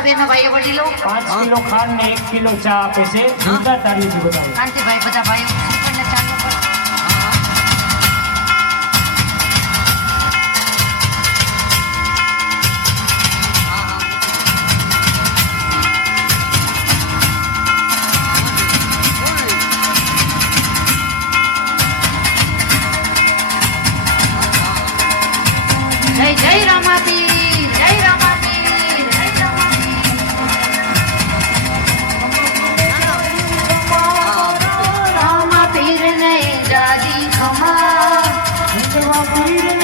બધા બેના ભાઈ વડીલો? પાંચ કિલો ખાંડ ને એક કિલો ચા આપે છે. જુદા તારીખ બતાવો I'm be.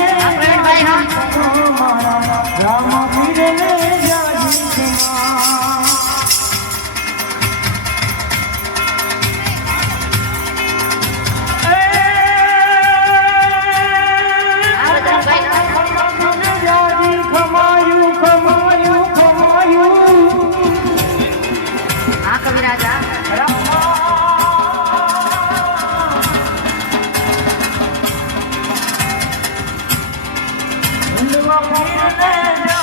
করিলে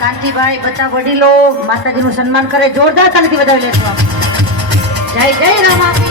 કાંતિભાઈ બધા વડીલો માતાજીનું સન્માન કરે જોરદાર તાલીથી વધાવી લેશું જય જય રામ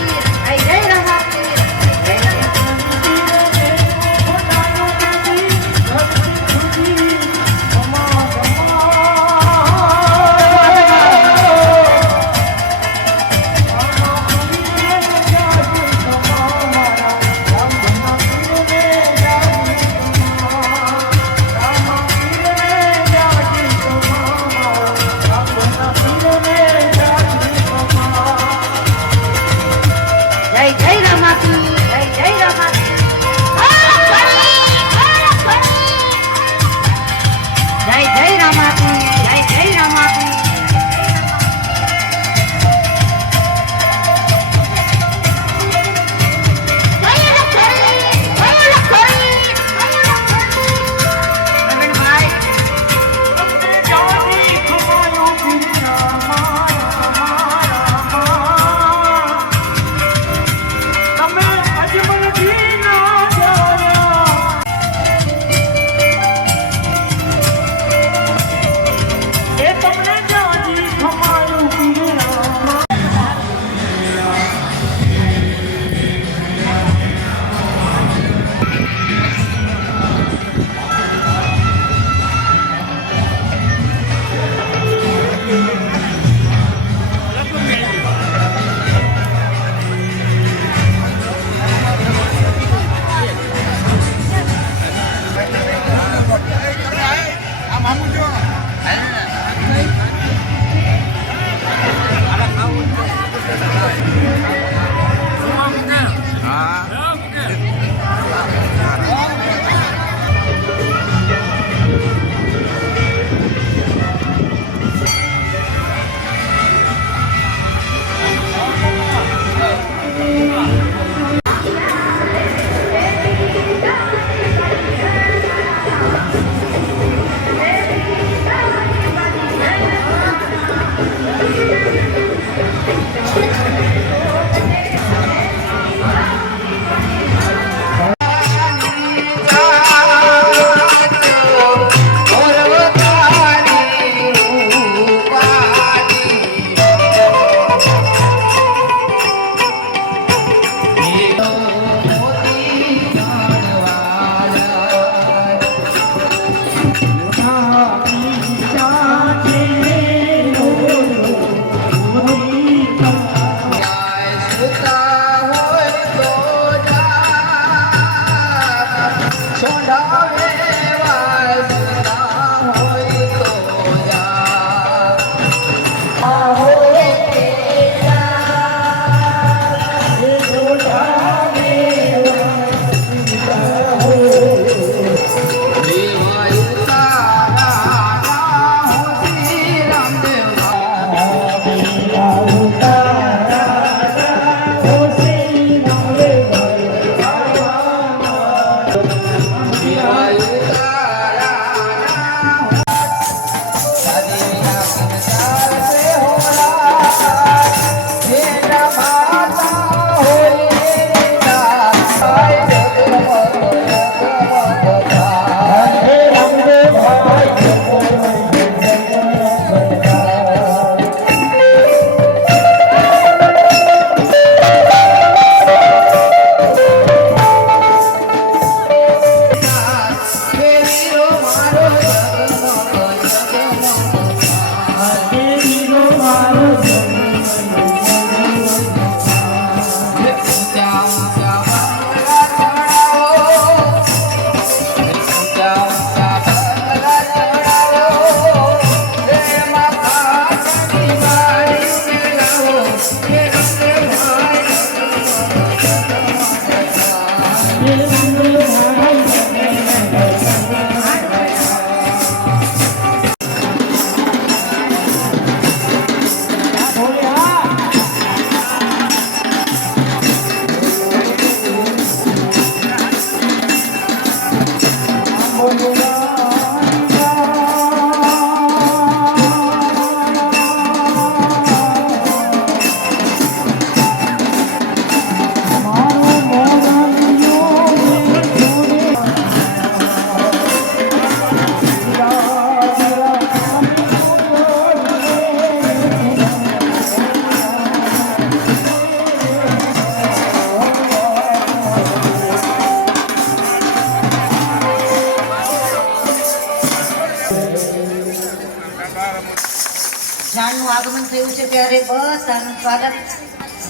સ્વાગત.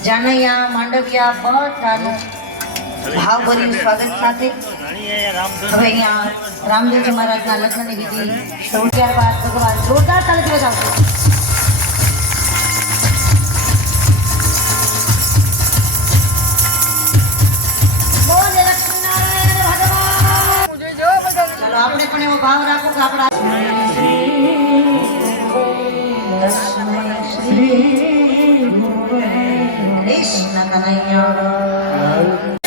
જાનૈયા માંડવિયા બધાનું ભાવભર્યું સ્વાગત સાથે. હવે અહીંયા રામદેવજી મહારાજના લગ્નની વિધિ શરૂ ત્યારબાદ ભગવાન જોરદાર બોલ લક્ષ્મીનારાયણ આપણે પણ એવો ભાવ રાખો કે આપણા さよなら。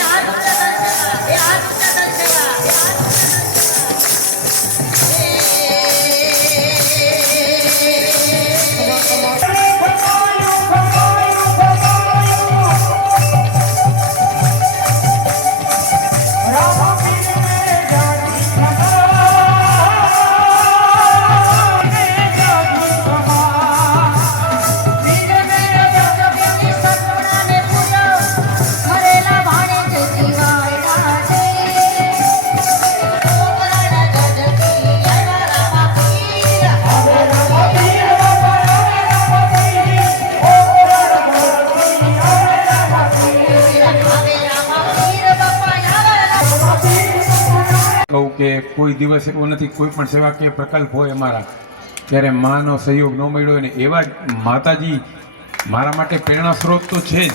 કોઈ દિવસ એવો નથી, કોઈ પણ સેવાકીય પ્રકલ્પ હોય અમારા, ત્યારે માનો સહયોગ ન મળ્યો અને એવા માતાજી મારા માટે પ્રેરણા સ્ત્રોત તો છે જ.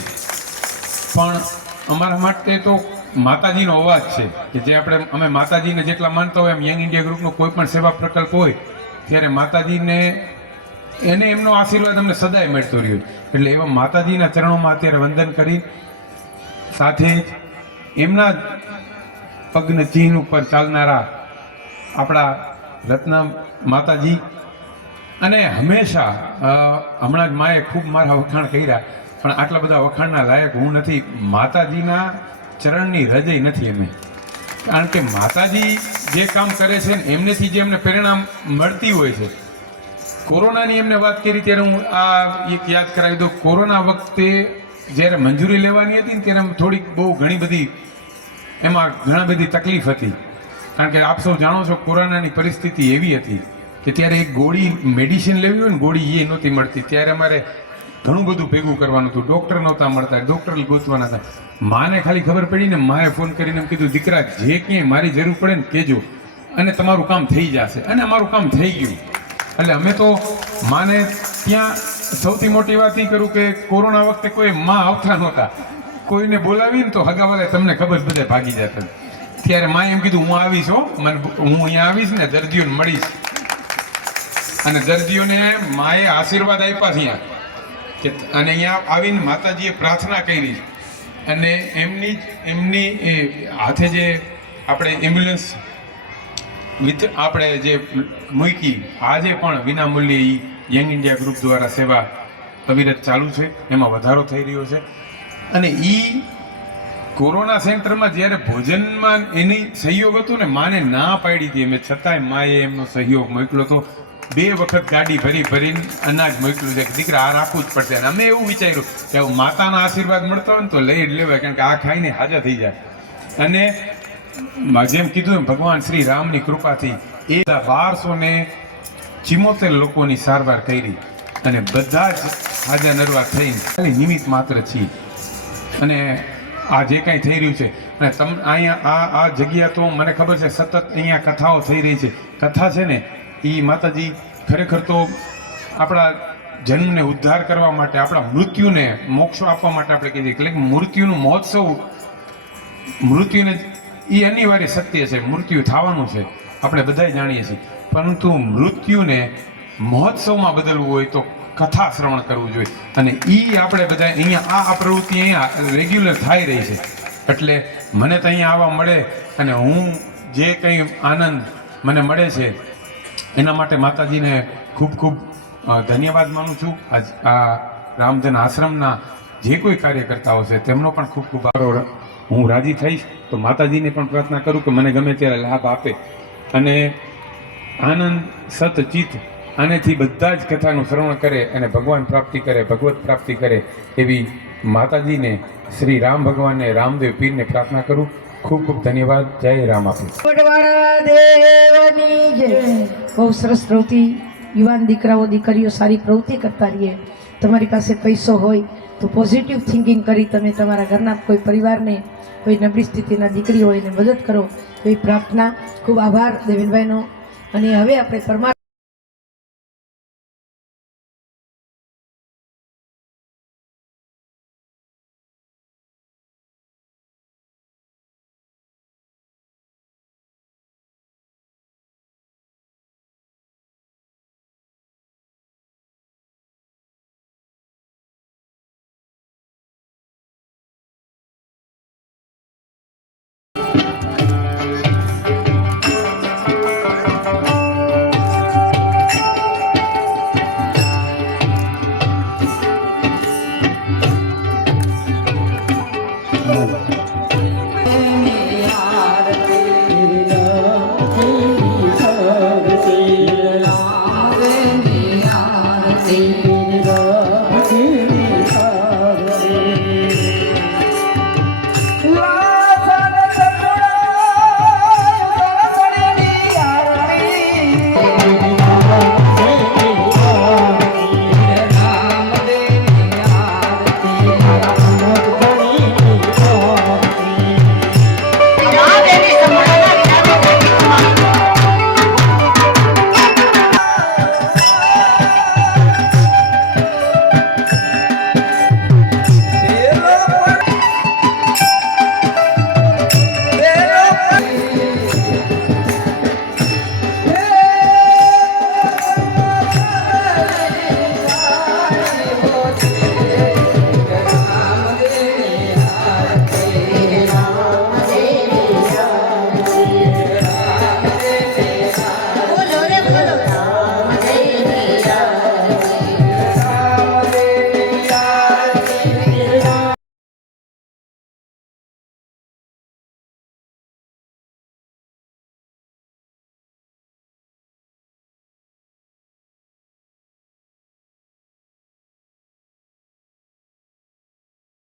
પણ અમારા માટે તો માતાજીનો અવાજ છે કે જે આપણે, અમે માતાજીને જેટલા માનતા હોય, એમ યંગ ઇન્ડિયા ગ્રુપનો કોઈ પણ સેવા પ્રકલ્પ હોય, ત્યારે માતાજીને એને એમનો આશીર્વાદ અમને સદાય મળતો રહ્યો. એટલે એવા માતાજીના ચરણોમાં અત્યારે વંદન કરી, સાથે જ એમના પગને ચિહ્ન ઉપર ચાલનારા આપણા રત્ન માતાજી. અને હંમેશા હમણાં જ માએ ખૂબ મારા વખાણ કર્યા, પણ આટલા બધા વખાણના લાયક હું નથી. માતાજીના ચરણની હૃદય નથી અમે કારણ કે માતાજી જે કામ કરે છે ને એમનેથી જે એમને પરિણામ મળતી હોય છે. કોરોનાની એમને વાત કરી ત્યારે હું આ એક યાદ કરાવી દઉં. કોરોના વખતે જ્યારે મંજૂરી લેવાની હતી ને ત્યારે થોડીક બહુ ઘણી બધી એમાં ઘણા બધી તકલીફ હતી. કારણ કે આપ સૌ જાણો છો કોરોનાની પરિસ્થિતિ એવી હતી કે ત્યારે એક ગોળી મેડિસિન લેવી હોય ને ગોળી એ નહોતી મળતી. ત્યારે અમારે ઘણું બધું ભેગું કરવાનું હતું. ડૉક્ટર નહોતા મળતા ડૉક્ટર ગોતવાના હતા. માને ખાલી ખબર પડી ને માએ ફોન કરીને એમ કીધું, દીકરા, જે ક્યાંય મારી જરૂર પડે ને કહેજો અને તમારું કામ થઈ જશે. અને અમારું કામ થઈ ગયું. એટલે અમે તો માને ત્યાં સૌથી મોટી વાત એ કરું કે કોરોના વખતે કોઈ માં આવતા નહોતા. કોઈને બોલાવીને તો હગાવાલે તમને ખબર બધા ભાગી જતા. ત્યારે માએ એમ કીધું, હું આવીશ હો. મને હું અહીંયા આવીશ ને દર્દીઓને મળીશ. અને દર્દીઓને માએ આશીર્વાદ આપ્યા છે અહીંયા. અને અહીંયા આવીને માતાજીએ પ્રાર્થના કરી. અને એમની એમની એ હાથે જે આપણે એમ્બ્યુલન્સ વિથ આપણે જે મૂકી, આજે પણ વિનામૂલ્યે એ યંગ ઇન્ડિયા ગ્રુપ દ્વારા સેવા અવિરત ચાલુ છે. એમાં વધારો થઈ રહ્યો છે. અને ઈ કોરોના સેન્ટરમાં જ્યારે ભોજનમાં એની સહયોગ હતો ને, માને ના પાડી હતી અમે. છતાંય માએ એમનો સહયોગ મોકલ્યો હતો બે વખત ગાડી ભરી ભરીને અનાજ મોકલ્યું છે કે દીકરા, આ રાખવું જ પડશે. અને અમે એવું વિચાર્યું કે માતાના આશીર્વાદ મળતા હોય ને તો લઈ જ લેવાય, કારણ કે આ ખાઈને હાજર થઈ જાય. અને જેમ કીધું એમ, ભગવાન શ્રી રામની કૃપાથી એ બારસો ને ચિમોતેર લોકોની સારવાર કરી અને બધા જ હાજર નરવા થઈને નિમિત્ત માત્ર છીએ. અને આ જે કાંઈ થઈ રહ્યું છે. અને તમ, અહીંયા આ આ જગ્યા તો મને ખબર છે, સતત અહીંયા કથાઓ થઈ રહી છે. કથા છે ને એ માતાજી ખરેખર તો આપણા જન્મને ઉદ્ધાર કરવા માટે, આપણા મૃત્યુને મોક્ષ આપવા માટે આપણે કહીએ એટલે મૃત્યુનું મહોત્સવ, મૃત્યુને એ અનિવાર્ય સત્ય છે. મૃત્યુ થવાનું છે. આપણે બધાય જાણીએ છીએ. પરંતુ મૃત્યુને મહોત્સવમાં બદલવું હોય તો કથા શ્રવણ કરવું જોઈએ. અને એ આપણે બધા અહીંયા, આ પ્રવૃત્તિ અહીંયા રેગ્યુલર થઈ રહી છે. એટલે મને તો અહીંયા આવવા મળે અને હું જે કંઈ આનંદ મને મળે છે, એના માટે માતાજીને ખૂબ ખૂબ ધન્યવાદ માનું છું. આજ આ રામધન આશ્રમના જે કોઈ કાર્યકર્તાઓ છે, તેમનો પણ ખૂબ ખૂબ આભાર. હું રાજી થઈશ. તો માતાજીને પણ પ્રાર્થના કરું કે મને ગમે ત્યારે લાભ આપે. અને આનંદ, સતચિત આનેથી બધા જ કથાનું શ્રવણ કરે અને ભગવાન પ્રાપ્તિ કરે, ભગવત પ્રાપ્તિ કરે એવી માતાજીને, શ્રી રામ ભગવાનને, રામદેવ પીરને પ્રાર્થના કરું. ખૂબ ખૂબ ધન્યવાદ. જય રામ આપી બહુ સરસ પ્રવૃત્તિ. યુવાન દીકરાઓ, દીકરીઓ સારી પ્રવૃત્તિ કરતા રહીએ. તમારી પાસે પૈસો હોય તો પોઝિટિવ થિંકિંગ કરી તમે તમારા ઘરના કોઈ પરિવારને, કોઈ નબળી સ્થિતિના દીકરી હોય એને મદદ કરો એવી પ્રાર્થના. ખૂબ આભાર દેવેનભાઈનો. અને હવે આપણે પરમાત્મા